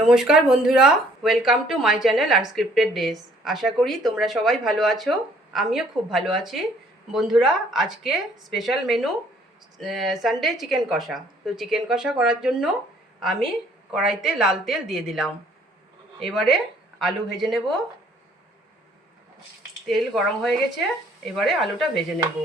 নমস্কার বন্ধুরা, welcome to my channel unscripted days. আশা করি তোমরা সবাই ভালো আছো, আমিও খুব ভালো আছি। বন্ধুরা, আজকে স্পেশাল মেনু সানডে চিকেন কষা। তো চিকেন কষা করার জন্য আমি কড়াইতে লাল তেল দিয়ে দিলাম। এবারে আলু ভেজে নেব। তেল গরম হয়ে গেছে, এবারে আলুটা ভেজে নেব।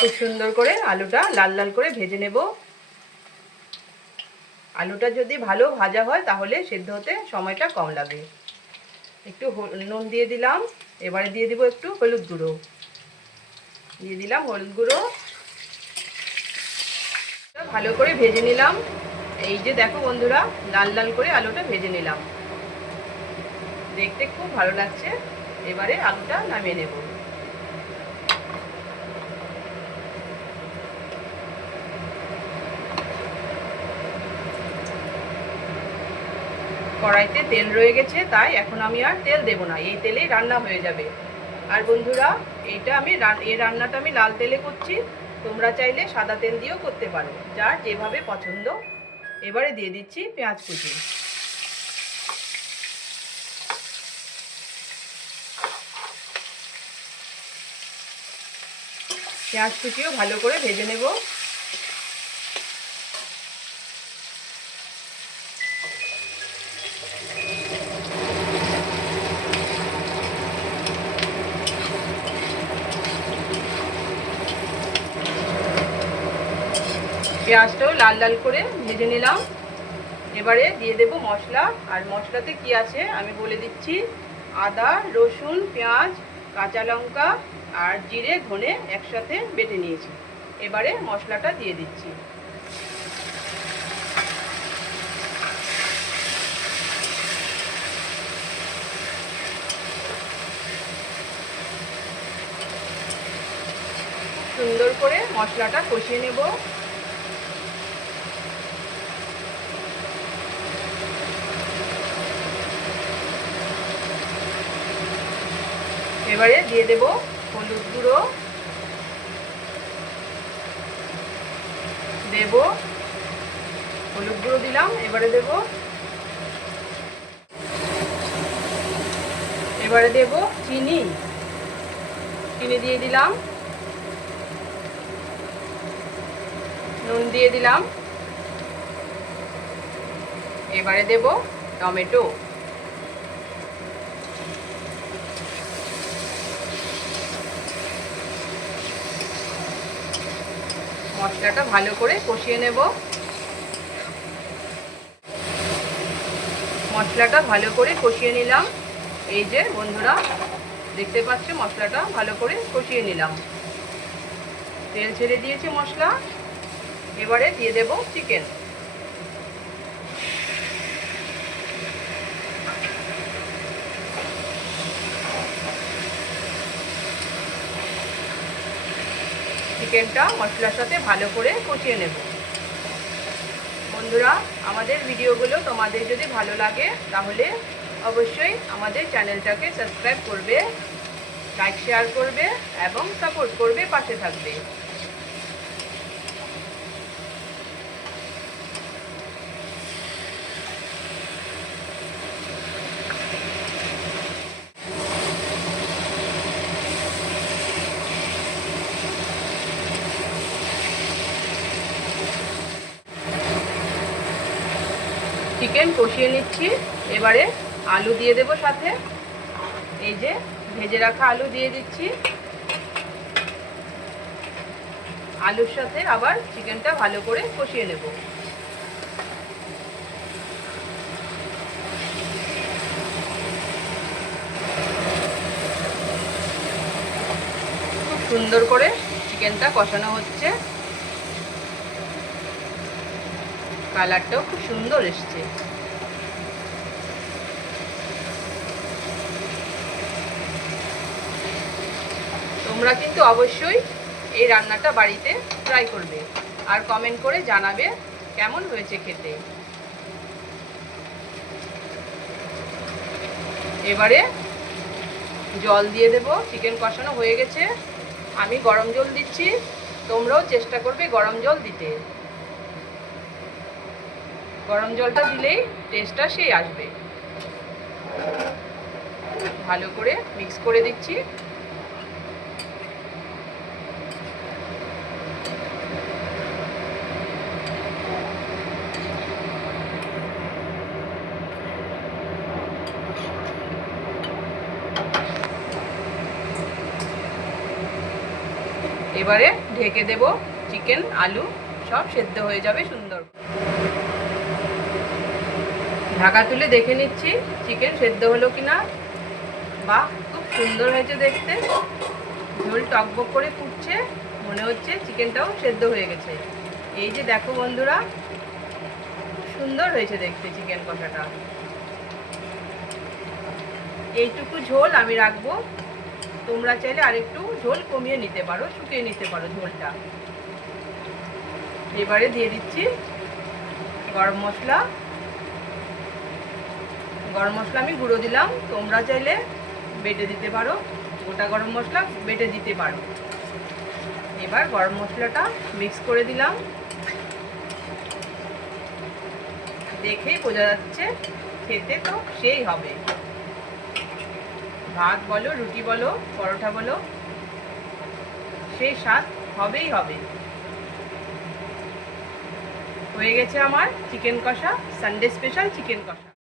খুব সুন্দর করে আলুটা লাল লাল করে ভেজে নেব। আলুটা যদি ভালো ভাজা হয় তাহলে সেদ্ধ হতে সময়টা কম লাগে। একটু নুন দিয়ে দিলাম। এবারে দিয়ে দিব একটু হলুদ গুঁড়ো। দিয়ে দিলাম হলুদ গুঁড়ো। ভালো করে ভেজে নিলাম। এই যে দেখো বন্ধুরা, লাল লাল করে আলুটা ভেজে নিলাম, দেখতে খুব ভালো লাগছে। এবারে আলুটা নামিয়ে নেব। কড়াইতে তেল রয়ে গেছে, তাই এখন আমি আর তেল দেব না, এই তেলেই রান্না হয়ে যাবে। আর বন্ধুরা, এইটা আমি এই রান্নাটা আমি লাল তেলে করছি, তোমরা চাইলে সাদা তেল দিয়েও করতে পারো, যার যেভাবে পছন্দ। এবারে দিয়ে দিচ্ছি পেঁয়াজ কুচি। পেঁয়াজ কুচিও ভালো করে ভেজে নেব। পেঁয়াজটাও লাল লাল করে ভেজে নিলাম। এবারে দিয়ে দেব মশলা। আর মশলাতে কি আছে আমি বলে দিচ্ছি। আদা, রসুন, পেঁয়াজ, কাঁচা লঙ্কা আর জিরে ধনে একসাথে বেটে নিয়েছি। এবারে মশলাটা দিয়ে দিচ্ছি। সুন্দর করে মশলাটা কষিয়ে নেব। এবারে দিয়ে দেব হলুদ গুঁড়ো, দেব হলুদ গুঁড়ো দিলাম। এবারে দেব চিনি দিয়ে দিলাম। নুন দিয়ে দিলাম। এবারে দেব টমেটো। মশলাটা ভালো করে কষিয়ে নেব। মশলাটা ভালো করে কষিয়ে নিলাম। এই যে বন্ধুরা, দেখতে পাচ্ছ মশলাটা ভালো করে কষিয়ে নিলাম, তেল ছেড়ে দিয়েছে মশলা। এবারে দিয়ে দেব চিকেন। চিকেনটা মশলার সাথে ভালো করে কষিয়ে নেব। বন্ধুরা, আমাদের ভিডিওগুলো তোমাদের যদি ভালো লাগে তাহলে অবশ্যই আমাদের চ্যানেলটাকে সাবস্ক্রাইব করবে, লাইক শেয়ার করবে এবং সাপোর্ট করবে, পাশে থাকবে। চিকেন কষিয়ে নিচ্ছি। এবারে আলু দিয়ে দেব সাথে। এই যে ভেজে রাখা আলু দিয়ে দিচ্ছি। আলুর সাথে আবার চিকেনটা ভালো করে কষিয়ে নেব। খুব সুন্দর করে চিকেনটা কষানো হচ্ছে। কালারটাও খুব সুন্দর এসছে। তোমরা কিন্তু অবশ্যই এই রান্নাটা বাড়িতে ট্রাই করবে আর কমেন্ট করে জানাবে কেমন হয়েছে খেতে। এবারে জল দিয়ে দেব। চিকেন কষানো হয়ে গেছে, আমি গরম জল দিচ্ছি, তোমরাও চেষ্টা করবে গরম জল দিতে। গরম জলটা দিলেই টেস্টটা সেই আসবে। ভালো করে মিক্স করে দিচ্ছি। এবারে ঢেকে দেব, চিকেন আলু সব সেদ্ধ হয়ে যাবে সুন্দর। ঢাকা তুলে দেখে নিচ্ছি চিকেন সেদ্ধ হলো কিনা। বাহ, খুব সুন্দর হয়েছে দেখতে, ঝোল টকবক করে ফুটছে, মনে হচ্ছে চিকেনটাও সেদ্ধ হয়ে গেছে। এই যে দেখো বন্ধুরা, খুব সুন্দর হয়েছে দেখতে চিকেন কষাটা। এইটুকু ঝোল আমি রাখবো, তোমরা চাইলে আরেকটু ঝোল কমিয়ে নিতে পারো, শুকিয়ে নিতে পারো ঝোলটা। এবারে দিয়ে দিচ্ছি গরম মশলা। গরম মশলা আমি গুঁড়ো দিলাম, তোমরা চাইলে বেটে দিতে পারো, গোটা গরম মশলা বেটে দিতে পারো। এবার গরম মশলাটা মিক্স করে দিলাম। দেখেই বোঝা যাচ্ছে খেতে তো সেই হবে। ভাত বলো, রুটি বলো, পরোটা বলো, সেই স্বাদ হবেই হবে। হয়ে গেছে আমার চিকেন কষা, সানডে স্পেশাল চিকেন কষা।